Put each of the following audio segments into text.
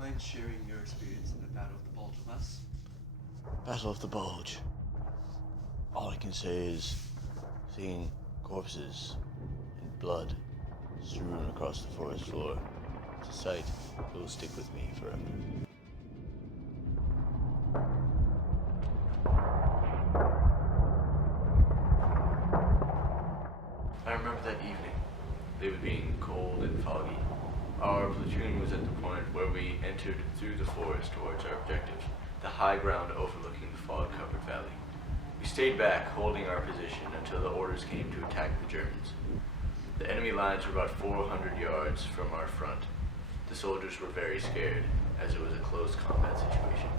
Mind sharing your experience in the Battle of the Bulge with us? Battle of the Bulge. All I can say is seeing corpses and blood strewn across the forest floor. It's a sight that will stick with me forever. I remember that evening, it being cold and foggy. Our platoon was at the point where we entered through the forest towards our objective, the high ground overlooking the fog-covered valley. We stayed back, holding our position until the orders came to attack the Germans. The enemy lines were about 400 yards from our front. The soldiers were very scared, as it was a close combat situation.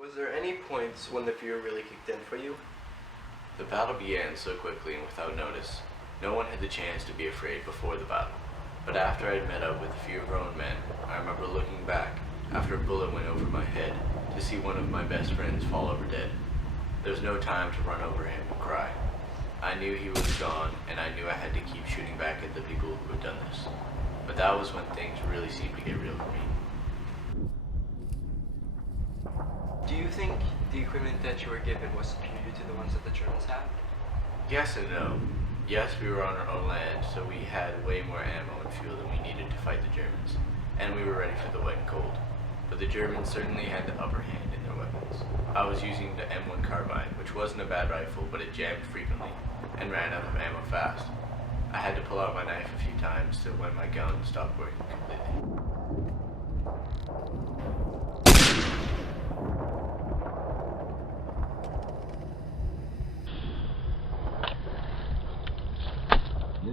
Was there any points when the fear really kicked in for you? The battle began so quickly and without notice. No one had the chance to be afraid before the battle. But after I had met up with a few grown men, I remember looking back after a bullet went over my head to see one of my best friends fall over dead. There was no time to run over him and cry. I knew he was gone, and I knew I had to keep shooting back at the people who had done this. But that was when things really seemed to get real for me. Do you think the equipment that you were given was superior to the ones that the Germans had? Yes and no. Yes, we were on our own land, so we had way more ammo and fuel than we needed to fight the Germans, and we were ready for the wet and cold. But the Germans certainly had the upper hand in their weapons. I was using the M1 carbine, which wasn't a bad rifle, but it jammed frequently and ran out of ammo fast. I had to pull out my knife a few times to when my gun stopped working completely.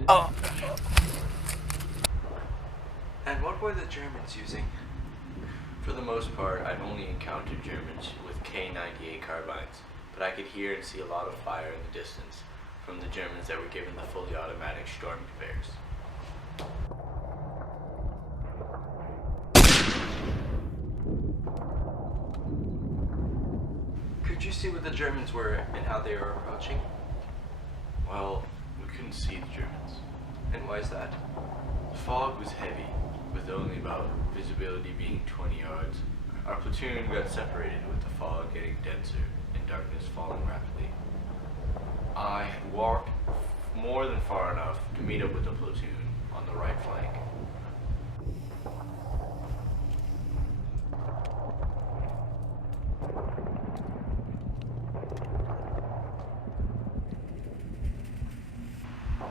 Oh. And what were the Germans using? For the most part, I've only encountered Germans with K98 carbines, but I could hear and see a lot of fire in the distance from the Germans that were given the fully automatic Storm conveyors. Could you see what the Germans were and how they were approaching? Well, we couldn't see the Germans. And why is that? The fog was heavy, with only about visibility being 20 yards. Our platoon got separated with the fog getting denser and darkness falling rapidly. I had walked more than far enough to meet up with the platoon on the right flank.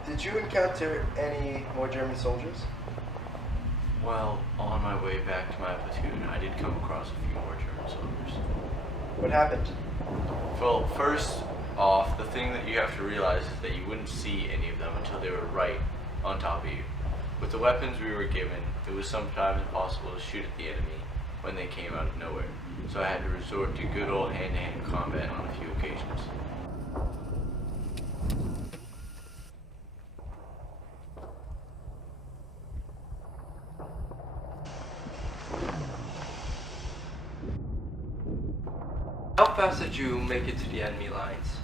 Did you encounter any more German soldiers? Well, on my way back to my platoon, I did come across a few more German soldiers. What happened? Well, first off, the thing that you have to realize is that you wouldn't see any of them until they were right on top of you. With the weapons we were given, it was sometimes impossible to shoot at the enemy when they came out of nowhere, so I had to resort to good old hand-to-hand combat on a few occasions. How fast did you make it to the enemy lines?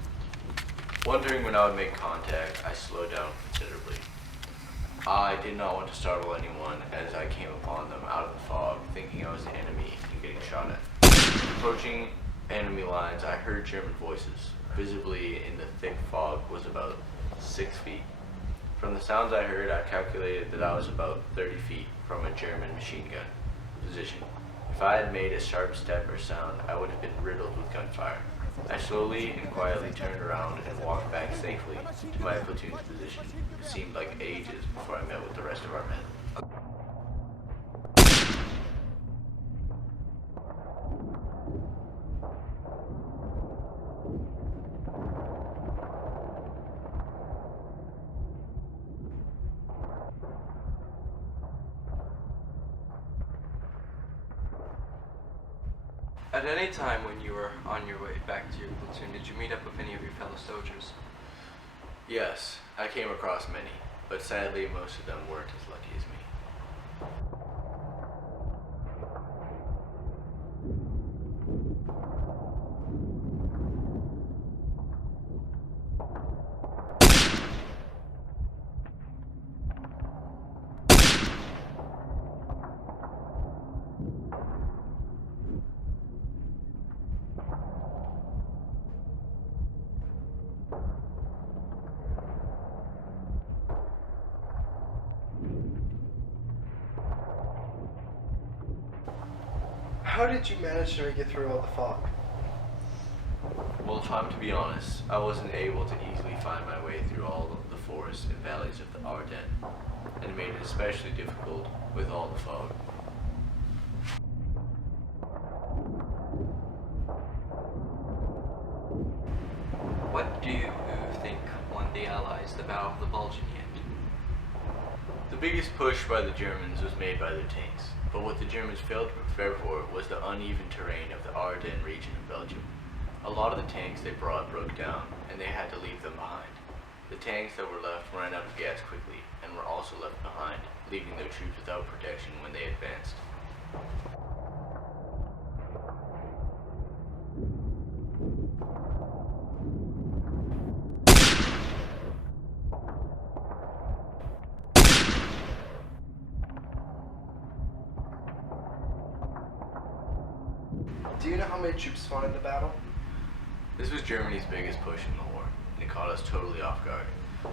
Wondering when I would make contact, I slowed down considerably. I did not want to startle anyone as I came upon them out of the fog, thinking thinking I was the enemy and getting shot at. Approaching enemy lines, I heard German voices. Visibly in the thick fog was about 6 feet. From the sounds I heard, I calculated that I was about 30 feet from a German machine gun position. If I had made a sharp step or sound, I would have been riddled with gunfire. I slowly and quietly turned around and walked back safely to my platoon's position. It seemed like ages before I met with the rest of our men. At any time when you were on your way back to your platoon, did you meet up with any of your fellow soldiers? Yes, I came across many, but sadly most of them weren't as lucky as me. How did you manage to make it through all the fog? Well, if I'm to be honest, I wasn't able to easily find my way through all of the forests and valleys of the Ardennes, and it made it especially difficult with all the fog. What do you think won the Allies the Battle of the Bulge in the end? The biggest push by the Germans was made by their tanks, but what the Germans failed to prepare for was the uneven terrain of the Ardennes region of Belgium. A lot of the tanks they brought broke down, and they had to leave them behind. The tanks that were left ran out of gas quickly, and were also left behind, leaving their troops without protection when they advanced. Do you know how many troops fought in the battle? This was Germany's biggest push in the war, and it caught us totally off guard.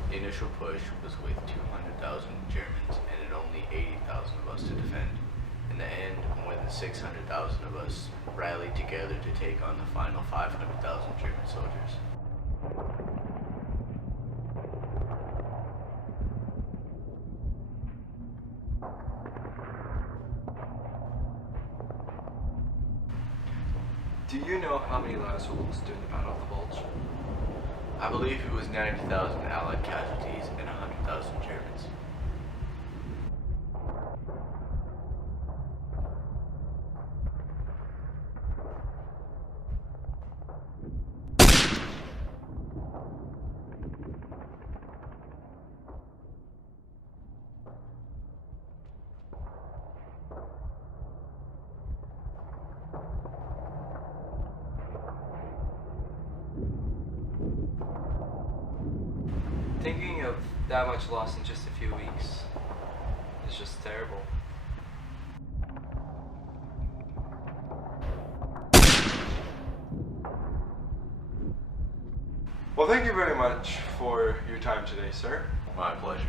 The initial push was with 200,000 Germans and only 80,000 of us to defend. In the end, more than 600,000 of us rallied together to take on the final 500,000 German soldiers. Do you know how many lives were lost during the Battle of the Bulge? I believe it was 90,000 Allied casualties and 100,000 Germans. Thinking of that much loss in just a few weeks is just terrible. Well, thank you very much for your time today, sir. My pleasure.